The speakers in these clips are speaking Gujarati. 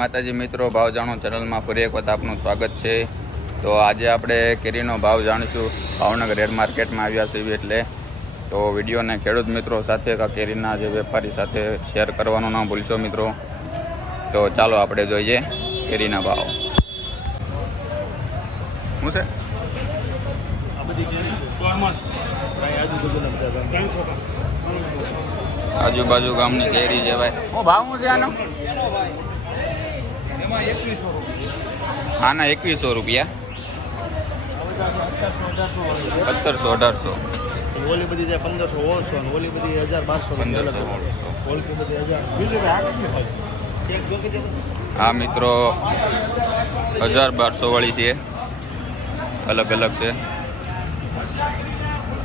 માતાજી મિત્રો, ભાવ જાણો ચેનલમાં ફરી એક વખત આપનું સ્વાગત છે. તો આજે આપણે કેરીનો ભાવ જાણીશું. ભાવનગર રેડ માર્કેટમાં આવ્યા છીએ એટલે. તો વિડીયોને ખેડૂત મિત્રો સાથે કે કેરીના જે વેપારી સાથે શેર કરવાનું ના ભૂલશો મિત્રો. તો ચાલો આપણે જોઈએ કેરીના ભાવ. શું છે? આજુબાજુ ગામની કેરી ભાઈ ભાવ શું છે આનો? આના એકવીસો રૂપિયા? સત્તરસો અઢારસો. ઓલી બધી જાય પંદરસો ઓળસો ને ઓલી બધી હજાર બારસો પંદરસો બધી હજાર. આ મિત્રો. હજાર બારસો વાળી છે. અલગ અલગ છે.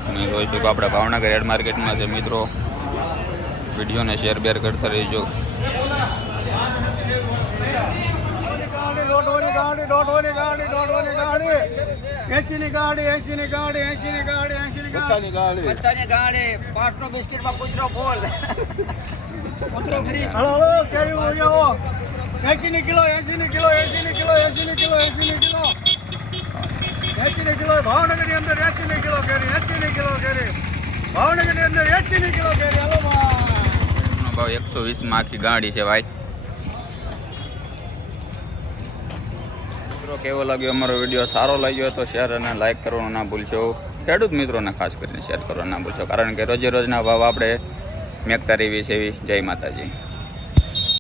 અને જોઈશું કે આપણે ભાવનગર હેડ માર્કેટમાં છે મિત્રો. વિડીયોને શેર બેર કરતા રહીજો. દોઢોની ગાડી દોઢોની ગાડી દોઢોની ગાડી એસીની ગાડી એસીની ગાડી એસીની ગાડી એસીની ગાડી બચ્ચાની ગાડી પાંચનો બિસ્કિટમાં કૂતરો બોલ હલો હલો કેરી હોય આવો એસીની kilo એસીની kilo એસીની kilo એસીની kilo એસીની kilo એસીની kilo ભાવનગરની અંદર એસીની કિલો કેરી એસીની કિલો કેરી ભાવનગરની અંદર એસીની કિલો કેરી હલો ભાઈ નો ભાવ એકસો વીસમાં આખી ગાડી છે ભાઈ મિત્રો, કેવો લાગ્યો અમારો વીડિયો? સારો લાગ્યો તો શેર અને લાઇક કરવાનું ના ભૂલશો. ખેડૂત મિત્રોને ખાસ કરીને શેર કરવાનું ના ભૂલશો. કારણ કે રોજે રોજના ભાવ આપણે મેકતા રહેવી છે એવી. જય માતાજી.